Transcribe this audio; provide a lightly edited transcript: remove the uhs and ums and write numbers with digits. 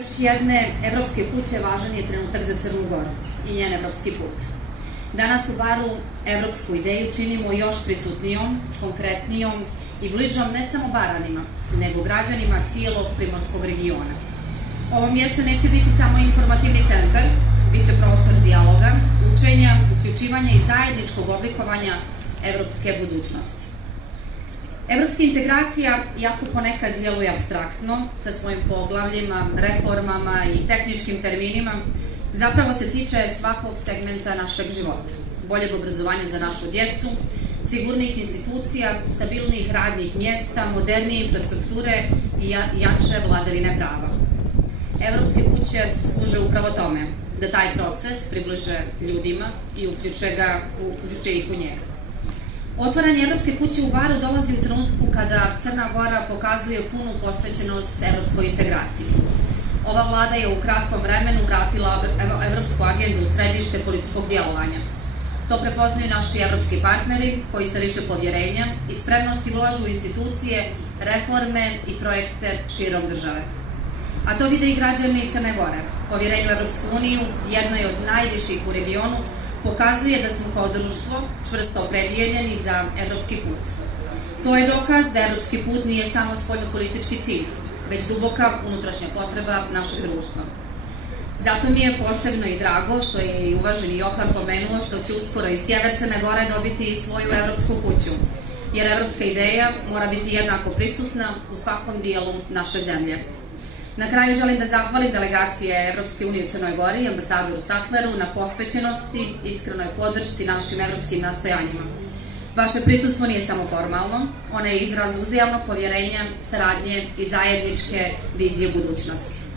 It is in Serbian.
Još jedne evropske kuće važan je trenutak za Crnu Goru i njen evropski put. Danas u Baru evropsku ideju činimo još prisutnijom, konkretnijom i bližom ne samo Baranima, nego građanima cijelog primorskog regiona. Ovo mjesto neće biti samo informativni centar, bit će prostor dijaloga, učenja, uključivanja i zajedničkog oblikovanja evropske budućnosti. Evropska integracija, jako ponekad djeluje apstraktno, sa svojim poglavljima, reformama i tehničkim terminima, zapravo se tiče svakog segmenta našeg života. Boljeg obrazovanja za našu djecu, sigurnih institucija, stabilnih radnih mjesta, modernije infrastrukture i jače vladavine prava. Evropske kuće služe upravo tome, da taj proces približe ljudima i uključe ih u njega. Otvaranje Evropske kuće u Baru dolazi u trenutku kada Crna Gora pokazuje punu posvećenost evropskoj integraciji. Ova vlada je u kratkom vremenu vratila evropsku agendu u središte političkog djelovanja. To prepoznaju naši evropski partneri koji sa više povjerenja i spremnosti ulažu u institucije, reforme i projekte širom države. A to vide i građani Crne Gore. Povjerenje u Evropsku uniju, jedno je od najviših u regionu, pokazuje da smo kao društvo čvrsto opredijeljeni za evropski put. To je dokaz da evropski put nije samo spoljnopolitički cilj, već duboka unutrašnja potreba našeg društva. Zato mi je posebno i drago što je i uvaženi Johan pomenuo što će uskoro i sjever Crne Gore dobiti svoju evropsku kuću, jer evropska ideja mora biti jednako prisutna u svakom dijelu naše zemlje. Na kraju želim da zahvalim delegacije Evropske unije u Crnoj Gori i ambasadoru Sattleru na posvećenosti i iskrenoj podršci našim evropskim nastojanjima. Vaše prisustvo nije samo formalno, ono je izraz uzajamnog povjerenja, saradnje i zajedničke vizije budućnosti.